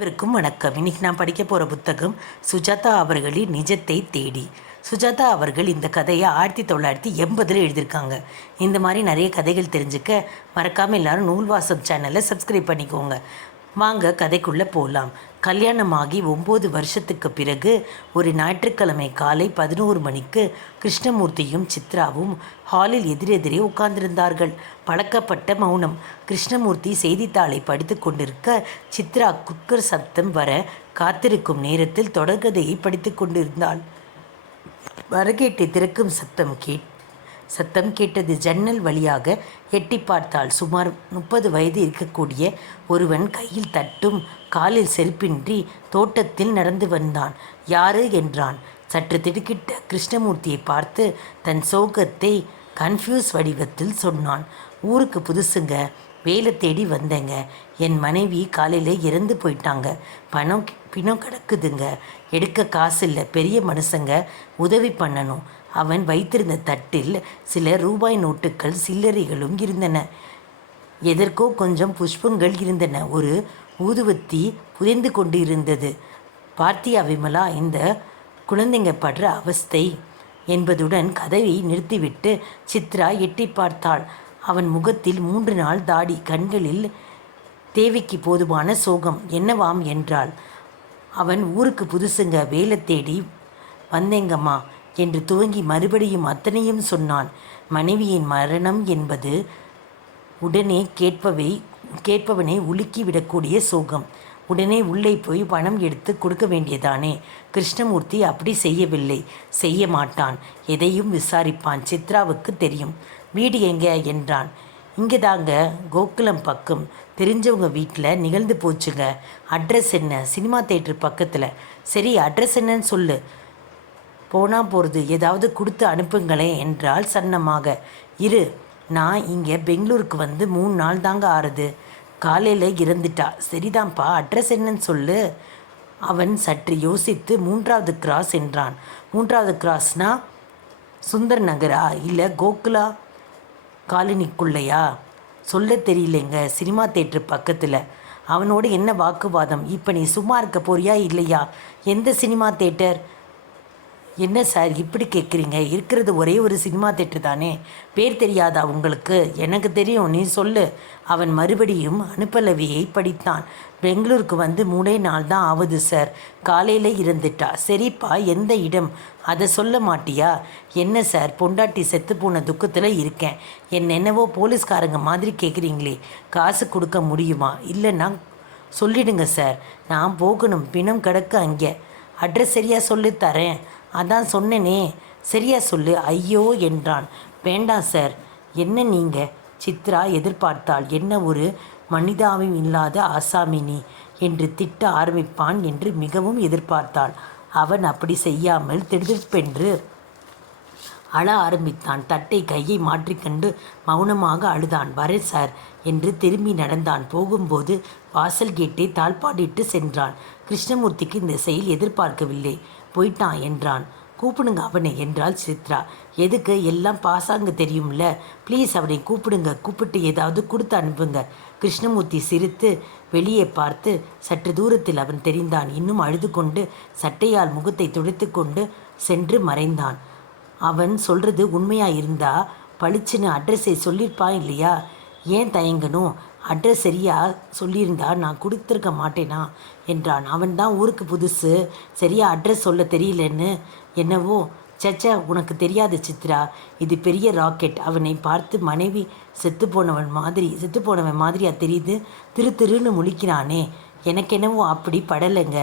இவருக்கும் வணக்கம். இன்னைக்கு நான் படிக்க போகிற புத்தகம் சுஜாதா அவர்களின் நிஜத்தை தேடி. சுஜாதா அவர்கள் இந்த கதையை 1980 எழுதியிருக்காங்க. இந்த மாதிரி நிறைய கதைகள் தெரிஞ்சுக்க மறக்காமல் எல்லாரும் நூல்வாசம் சேனலை சப்ஸ்கிரைப் பண்ணிக்கோங்க. வாங்க கதைக்குள்ளே போகலாம். கல்யாணமாகி 9 வருஷத்துக்கு பிறகு ஒரு ஞாயிற்றுக்கிழமை காலை 11 மணிக்கு கிருஷ்ணமூர்த்தியும் சித்ராவும் ஹாலில் எதிரெதிரே உட்கார்ந்திருந்தார்கள். பழக்கப்பட்ட மௌனம். கிருஷ்ணமூர்த்தி செய்தித்தாளை படித்து கொண்டிருக்க, சித்ரா குக்கர் சப்தம் வர காத்திருக்கும் நேரத்தில் தொடர்கதையை படித்து கொண்டிருந்தாள். வரகேட்டை திறக்கும் சத்தம் கேட்டது. ஜன்னல் வழியாக எட்டி பார்த்தாள். சுமார் 30 வயது இருக்கக்கூடிய ஒருவன் கையில் தட்டும் காலில் செருப்பின்றி தோட்டத்தில் நடந்து வந்தான். யாரு என்றான். சற்று திடுக்கிட்ட கிருஷ்ணமூர்த்தியை பார்த்து தன் சோகத்தை கன்ஃபியூஸ் வடிவத்தில் சொன்னான். ஊருக்கு புதுசுங்க, வேலை தேடி வந்தேங்க. என் மனைவி காலையில் இறந்து போயிட்டாங்க. பிணம் கிடக்குதுங்க. எடுக்க காசு இல்லை. பெரிய மனுஷங்க உதவி பண்ணணும். அவன் வைத்திருந்த தட்டில் சில ரூபாய் நோட்டுகள் சில்லறைகளும் இருந்தன. எதற்கோ கொஞ்சம் புஷ்பங்கள் இருந்தன. ஒரு ஊதுவத்தி புதைந்து கொண்டு இருந்தது. பார்த்தியா விமலா, இந்த குழந்தைங்க படுற அவஸ்தை என்பதுடன் கதவை நிறுத்திவிட்டு சித்ரா எட்டி பார்த்தாள். அவன் முகத்தில் 3 நாள் தாடி, கண்களில் தேவைக்கு போதுமான சோகம். என்னவாம் என்றாள். அவன் ஊருக்கு புதுசுங்க, வேலை தேடி வந்தேங்கம்மா என்று துவங்கி மறுபடியும் அத்தனையும் சொன்னான். மனைவியின் மரணம் என்பது உடனே கேட்பவனை உலுக்கிவிடக்கூடிய சோகம். உடனே உள்ளே போய் பணம் எடுத்து கொடுக்க வேண்டியதானே. கிருஷ்ணமூர்த்தி அப்படி செய்யவில்லை, செய்ய மாட்டான். எதையும் விசாரிப்பான். சித்ராவுக்கு தெரியும். வீடு எங்க என்றான். இங்கே தாங்க, கோகுலம் பக்கம். தெரிஞ்சவங்க வீட்டில் நிகழ்ந்து போச்சுங்க. அட்ரஸ் என்ன? சினிமா தேட்டர் பக்கத்தில். சரி, அட்ரஸ் என்னன்னு சொல்லு. போனால் போகிறது, ஏதாவது கொடுத்து அனுப்புங்களேன் என்றால் சன்னமாக. இரு, நான் இங்கே பெங்களூருக்கு வந்து 3 நாள் தாங்க ஆறுது. காலையில் இறந்துட்டா. சரிதான்ப்பா, அட்ரஸ் என்னன்னு சொல்லு. அவன் சற்று யோசித்து 3வது கிராஸ் என்றான். 3வது கிராஸ்னா சுந்தர் நகரா இல்லை கோகுலா காலனிக்குள்ளையா? சொல்ல தெரியலைங்க. சினிமா தேட்டர் பக்கத்தில். அவனோட என்ன வாக்குவாதம்? இப்போ நீ சும்மா இருக்க போறியா இல்லையா? எந்த சினிமா தேட்டர்? என்ன சார் இப்படி கேட்குறீங்க? இருக்கிறது ஒரே ஒரு சினிமா தேட்டர் தானே. பேர் தெரியாதா உங்களுக்கு? எனக்கு தெரியும், நீ சொல்லு. அவன் மறுபடியும் அனுப்பலவியை படித்தான். பெங்களூருக்கு வந்து 3 நாள் தான் ஆகுது சார். காலையில் இறந்துட்டா. சரிப்பா, எந்த இடம்? அதை சொல்ல மாட்டியா? என்ன சார், பொண்டாட்டி செத்து போன துக்கத்தில் இருக்கேன். என்னென்னவோ போலீஸ்காரங்க மாதிரி கேட்குறீங்களே. காசு கொடுக்க முடியுமா? இல்லைன்னா சொல்லிடுங்க சார், நான் போகணும். பிணம் கிடக்கு அங்கே. அட்ரஸ் சரியாக சொல்லி தரேன். அதான் சொன்னேனே, சரியா சொல்லு. ஐயோ என்றான். வேண்டாம் சார். என்ன நீங்கள்? சித்ரா எதிர்பார்த்தாள். என்ன ஒரு மனிதாவும் இல்லாத ஆசாமினி என்று திட்ட ஆரம்பிப்பான் என்று மிகவும் எதிர்பார்த்தாள். அவன் அப்படி செய்யாமல் திடுதிப்பென்று அழ ஆரம்பித்தான். தட்டை கையை மாற்றிக்கொண்டு மௌனமாக அழுதான். வரேன் சார் என்று திரும்பி நடந்தான். போகும்போது வாசல் கேட்டை தாழ்பாடிட்டு சென்றான். கிருஷ்ணமூர்த்திக்கு இந்த செயல் எதிர்பார்க்கவில்லை. போயிட்டான் என்றான். கூப்பிடுங்க அவனை என்றாள் சித்ரா. எதுக்கு? எல்லாம் பாசாங்க தெரியும்ல. ப்ளீஸ் அவனை கூப்பிடுங்க. கூப்பிட்டு ஏதாவது கொடுத்து அனுப்புங்க. கிருஷ்ணமூர்த்தி சிரித்து வெளியே பார்த்து சற்று தூரத்தில் அவன் தெரிந்தான். இன்னும் அழுது கொண்டு சட்டையால் முகத்தை துடைத்து கொண்டு சென்று மறைந்தான். அவன் சொல்கிறது உண்மையாக இருந்தா பளிச்சுன்னு அட்ரஸை சொல்லியிருப்பான் இல்லையா? ஏன் தயங்கணும்? அட்ரஸ் சரியாக சொல்லியிருந்தா நான் கொடுத்துருக்க மாட்டேனா என்றான். அவன் தான் ஊருக்கு புதுசு, சரியாக அட்ரஸ் சொல்ல தெரியலன்னு. என்னவோ. சச்சா, உனக்கு தெரியாது சித்ரா, இது பெரிய ராக்கெட். அவனை பார்த்து மனைவி செத்து போனவன் மாதிரியா தெரியுது? திருன்னு முழிக்கிறானே. எனக்கு என்னவோ அப்படி படலைங்க.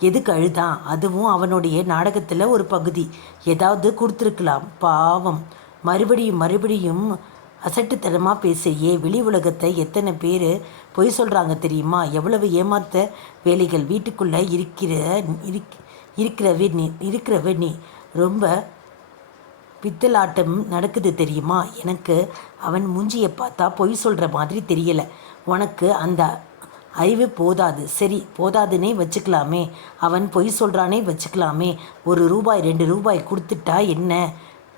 எதுக்கு அழுதான்? அதுவும் அவனுடைய நாடகத்தில் ஒரு பகுதி. ஏதாவது கொடுத்துருக்கலாம். பாவம். மறுபடியும் அசட்டுத்தனமாக பேசுறியே. வெளி உலகத்தை எத்தனை பேர் பொய் சொல்கிறாங்க தெரியுமா? எவ்வளவு ஏமாத்த வேலைகள் வீட்டுக்குள்ளே இருக்கிறவ நீ. ரொம்ப பித்தலாட்டம் நடக்குது தெரியுமா? எனக்கு அவன் மூஞ்சியை பார்த்தா பொய் சொல்கிற மாதிரி தெரியலை. உனக்கு அந்த அறிவு போதாது. சரி, போதாதுன்னே வச்சுக்கலாமே. அவன் பொய் சொல்கிறானே வச்சுக்கலாமே. 1 ரூபாய் 2 ரூபாய் கொடுத்துட்டா என்ன?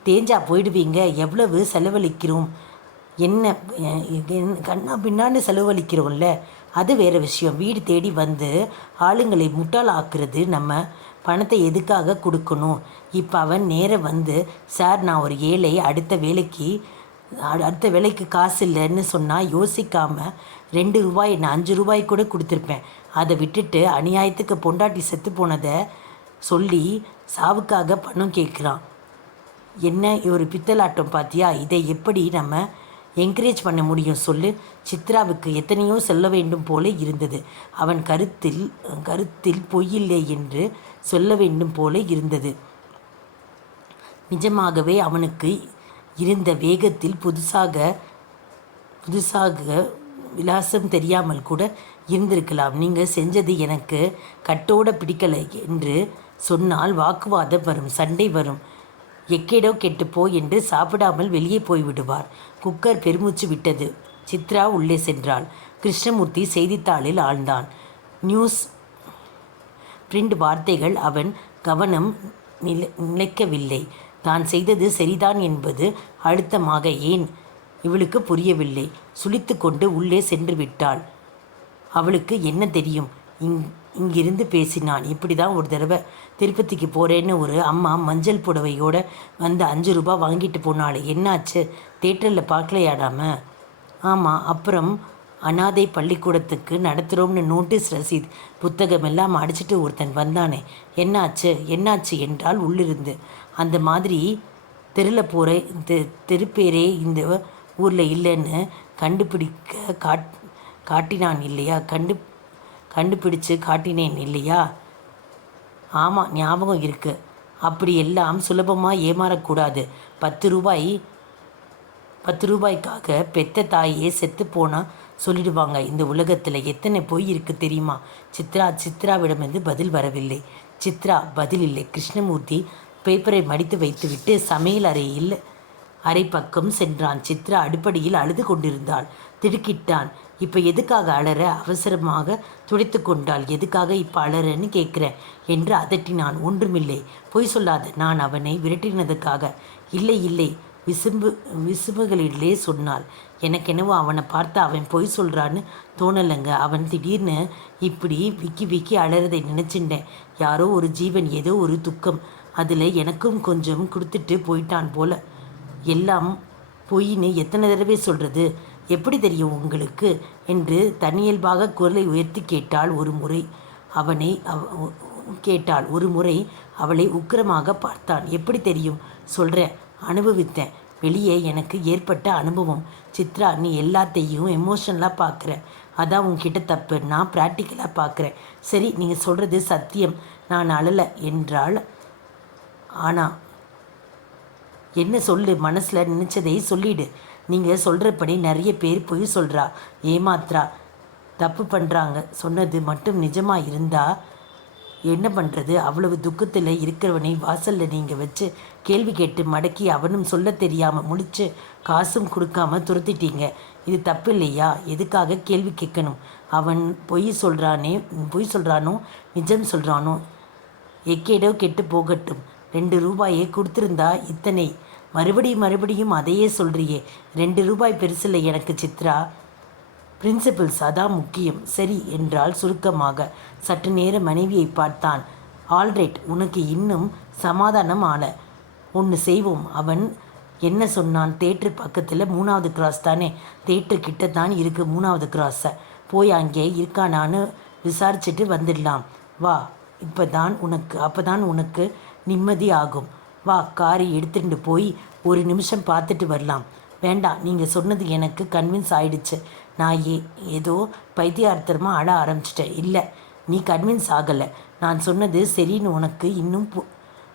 தேஞ்சா போயிடுவீங்க. எவ்வளவு செலவழிக்கிறோம்? என்ன கண்ணா பின்னான்னு செலவழிக்கிறோம்ல. அது வேறு விஷயம். வீடு தேடி வந்து ஆளுங்களை முட்டாளாக்குறது. நம்ம பணத்தை எதுக்காக கொடுக்கணும்? இப்போ அவன் நேர வந்து, சார் நான் ஒரு ஏழை, அடுத்த வேலைக்கு காசு இல்லைன்னு சொன்னால் யோசிக்காமல் ₹2 நான் ₹5 கூட கொடுத்துருப்பேன். அதை விட்டுட்டு அநியாயத்துக்கு பொண்டாட்டி செத்து போனதை சொல்லி சாவுக்காக பணம் கேட்குறான். என்ன ஒரு பித்தலாட்டம் பார்த்தியா? இதை எப்படி நம்ம என்கரேஜ் பண்ண முடியும் சொல்லு? சித்ராவுக்கு எத்தனையோ சொல்ல வேண்டும் போல இருந்தது. அவன் கருத்தில் பொய்யில்லை என்று சொல்ல வேண்டும் போல இருந்தது. நிஜமாகவே அவனுக்கு இருந்த வேகத்தில் புதுசாக விலாசம் தெரியாமல் கூட இருந்திருக்கலாம். நீங்கள் செஞ்சது எனக்கு கட்டோட பிடிக்கலை என்று சொன்னால் வாக்குவாதம் வரும், சண்டை வரும். எக்கேடோ கெட்டுப்போ என்று சாப்பிடாமல் வெளியே போய்விடுவார். குக்கர் பெருமூச்சு விட்டது. சித்ரா உள்ளே சென்றாள். கிருஷ்ணமூர்த்தி செய்தித்தாளில் ஆழ்ந்தான். நியூஸ் பிரிண்ட் வார்த்தைகள் அவன் கவனம் நிலைக்கவில்லை. தான் செய்தது சரிதான் என்பது அழுத்தமாக. ஏன்? இவளுக்கு புரியவில்லை. சுளித்து கொண்டு உள்ளே சென்று விட்டாள். அவளுக்கு என்ன தெரியும்? இங்கிருந்து பேசினான். இப்படி தான் ஒரு தடவை திருப்பதிக்கு போகிறேன்னு ஒரு அம்மா மஞ்சள் புடவையோடு வந்து ₹5 வாங்கிட்டு போனாள். என்னாச்சு? தேட்டரில் பார்க்கலையாடாம? ஆமாம். அப்புறம் அனாதை பள்ளிக்கூடத்துக்கு நடத்துகிறோம்னு நோட்டீஸ், ரசீத், புத்தகமெல்லாம் அடிச்சிட்டு ஒருத்தன் வந்தானே, என்னாச்சு என்றால் உள்ளிருந்து. அந்த மாதிரி தெருவில் போகிற தெருப்பேரே இந்த ஊரில் இல்லைன்னு கண்டுபிடிக்க காட்டினான் இல்லையா? கண்டுபிடிச்சு காட்டினேன் இல்லையா? ஆமாம், ஞாபகம் இருக்குது. அப்படி எல்லாம் சுலபமாக ஏமாறக்கூடாது. ₹10 பெத்த தாயே செத்து போனால் சொல்லிடுவாங்க. இந்த உலகத்தில் எத்தனை பொய் இருக்குது தெரியுமா? சித்ராவிடமிருந்து பதில் வரவில்லை. சித்ரா பதில் இல்லை. கிருஷ்ணமூர்த்தி பேப்பரை மடித்து வைத்துவிட்டு சமையல் அறை பக்கம் சென்றான். சித்ரா அடுப்படியில் அழுது கொண்டிருந்தாள். திடுக்கிட்டான். இப்போ எதுக்காக அலற? அவசரமாக துடைத்து கொண்டாள். எதுக்காக இப்போ அலறன்னு கேட்குறேன் என்று அதட்டினான். ஒன்றுமில்லை, பொய் சொல்லாத. நான் அவனை விரட்டினதுக்காக. இல்லை விசும்புகளிலே சொன்னாள். எனக்கெனவோ அவனை பார்த்தா அவன் பொய் சொல்கிறான்னு தோணலைங்க. அவன் திடீர்னு இப்படி விக்கி அலறதை நினச்சிட்டேன். யாரோ ஒரு ஜீவன், ஏதோ ஒரு துக்கம், அதில் எனக்கும் கொஞ்சம் கொடுத்துட்டு போயிட்டான் போல. எல்லாம் பொய்ன்னு எத்தனை தடவை சொல்கிறது? எப்படி தெரியும் உங்களுக்கு என்று தன்னியல்பாக குரலை உயர்த்தி கேட்டாள். ஒரு முறை அவளை உக்கிரமாக பார்த்தான். எப்படி தெரியும்? சொல்கிறேன், அனுபவித்தேன். வெளியே எனக்கு ஏற்பட்ட அனுபவம். சித்ரா, நீ எல்லாத்தையும் எமோஷனலாக பார்க்குற. அதான் உன்கிட்ட தப்பு. நான் ப்ராக்டிக்கலாக பார்க்குறேன். சரி, நீங்கள் சொல்கிறது சத்தியம். நான் அழலை என்றாள். ஆனால் என்ன சொல்லு? மனசில் நினச்சதை சொல்லிடு. நீங்கள் சொல்கிறபடி நிறைய பேர் பொய் சொல்கிறா, ஏமாத்துறா, தப்பு பண்ணுறாங்க. சொன்னது மட்டும் நிஜமாக இருந்தால் என்ன பண்ணுறது? அவ்வளவு துக்கத்தில் இருக்கிறவனை வாசலில் நீங்கள் வச்சு கேள்வி கேட்டு மடக்கி அவனும் சொல்ல தெரியாமல் முழிச்சு காசும் கொடுக்காம துரத்திட்டீங்க. இது தப்பு இல்லையா? எதுக்காக கேள்வி கேட்கணும்? அவன் பொய் சொல்கிறானோ நிஜம் சொல்கிறானோ எக்கேடோ கெட்டு போகட்டும். ₹2 கொடுத்துருந்தா இத்தனை. மறுபடியும் அதையே சொல்கிறியே. ₹2 பெருசில்லை எனக்கு சித்ரா. பிரின்சிபிள்ஸ் அதான் முக்கியம். சரி என்றால் சுருக்கமாக. சற்று நேரம் மனைவியை பார்த்தான். ஆல்ரைட், உனக்கு இன்னும் சமாதானம் ஆல. ஒன்று செய்வோம். அவன் என்ன சொன்னான்? தேட்ரு பக்கத்தில் 3வது கிராஸ் தானே? தேட்ரு கிட்ட தான் இருக்குது 3வது கிராஸை. போய் அங்கே இருக்கானான்னு விசாரிச்சுட்டு வந்துடலாம். வா, அப்போதான் உனக்கு நிம்மதி ஆகும். வா, காரை எடுத்துட்டு போய் ஒரு நிமிஷம் பார்த்துட்டு வரலாம். வேண்டாம், நீங்கள் சொன்னது எனக்கு கன்வின்ஸ் ஆயிடுச்சு. நான் ஏதோ பைத்தியார்த்தமாக அழ ஆரம்பிச்சிட்டேன். இல்லை, நீ கன்வின்ஸ் ஆகலை. நான் சொன்னது சரின்னு உனக்கு இன்னும்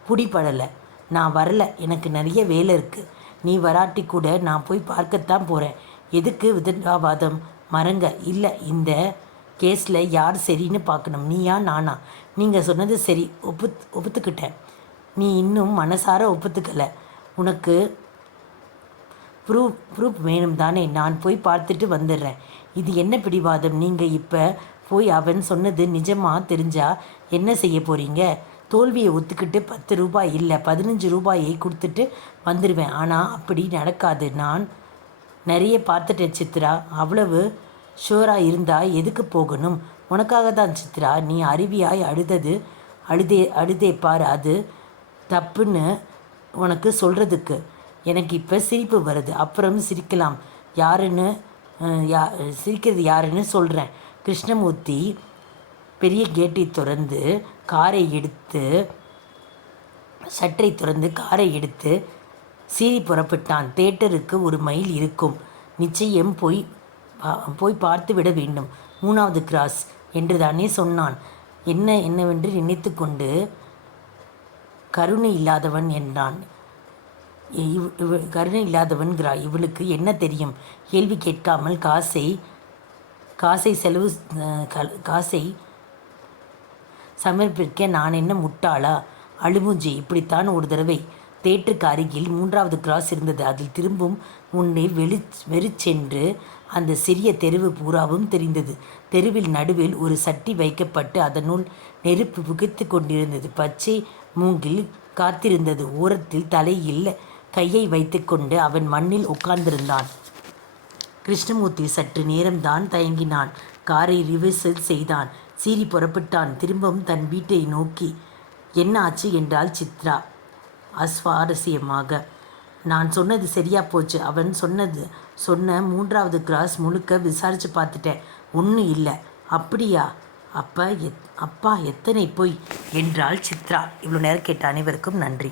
பிடிப்படலை. நான் வரலை, எனக்கு நிறைய வேலை இருக்குது. நீ வராட்டி கூட நான் போய் பார்க்கத்தான் போகிறேன். எதுக்கு விதண்டாவாதம்? மறங்க. இல்லை, இந்த கேஸில் யார் சரின்னு பார்க்கணும், நீயா நானா? நீங்கள் சொன்னது சரி, ஒப்புத்துக்கிட்டேன். நீ இன்னும் மனசார ஒப்புத்துக்கலை. உனக்கு ப்ரூஃப் வேணும் தானே? நான் போய் பார்த்துட்டு வந்துடுறேன். இது என்ன பிடிவாதம்? நீங்கள் இப்போ போய் அவன் சொன்னது நிஜமாக தெரிஞ்சால் என்ன செய்ய போகிறீங்க? தோல்வியை ஒத்துக்கிட்டு ₹10 இல்லை ₹15 கொடுத்துட்டு வந்துடுவேன். ஆனால் அப்படி நடக்காது. நான் நிறைய பார்த்துட்டேன் சித்ரா. அவ்வளவு ஷோராக இருந்தா எதுக்கு போகணும்? உனக்காக தான் சித்ரா. நீ அருவியாய் அழுதே பாரு. அது தப்புன்னு உனக்கு சொல்கிறதுக்கு எனக்கு இப்போ சிரிப்பு வருது. அப்புறம் சிரிக்கலாம். யாருன்னு சிரிக்கிறது யாருன்னு சொல்கிறேன். கிருஷ்ணமூர்த்தி பெரிய கேட்டை திறந்து ஷட்டரை திறந்து காரை எடுத்து சீறி புறப்பட்டான். தேட்டருக்கு 1 மைல் இருக்கும். நிச்சயம் போய் பார்த்து விட வேண்டும். 3வது கிராஸ் என்று தானே சொன்னான். என்னவென்று நினைத்து கொண்டு கருணை இல்லாதவன் என்றான். கருணை இல்லாதவன்கிறாய். இவளுக்கு என்ன தெரியும்? கேள்வி கேட்காமல் காசை சமர்ப்பிக்க நான் என்ன முட்டாளா? அழுமூஞ்சி. இப்படித்தான் ஒரு தடவை தேட்டருக்கு அருகில் 3வது கிராஸ் இருந்தது. அதில் திரும்பும் முன்னே வெறிச்சென்று அந்த சிறிய தெருவு பூராவும் தெரிந்தது. தெருவில் நடுவில் ஒரு சட்டி வைக்கப்பட்டு அதனுள் நெருப்பு புகைத்து கொண்டிருந்தது. பச்சை மூங்கில் காத்திருந்தது. ஓரத்தில் தலையில் கையை வைத்துக்கொண்டு அவன் மண்ணில் உட்கார்ந்திருந்தான். கிருஷ்ணமூர்த்தி சற்று நேரம்தான் தயங்கினான். காரை ரிவர்ஸ் செய்தான். சீறி புறப்பட்டான். திரும்பவும் தன் வீட்டை நோக்கி. என்ன ஆச்சு என்றாள் சித்ரா அஸ்வாரஸ்யமாக. நான் சொன்னது சரியா போச்சு. அவன் சொன்ன 3வது கிராஸ் முழுக்க விசாரித்து பார்த்துட்டேன். ஒன்றும் இல்லை. அப்படியா? அப்பா எத்தனை பொய் என்றாள் சித்ரா. இவ்வளோ நேரம் கேட்ட அனைவருக்கும் நன்றி.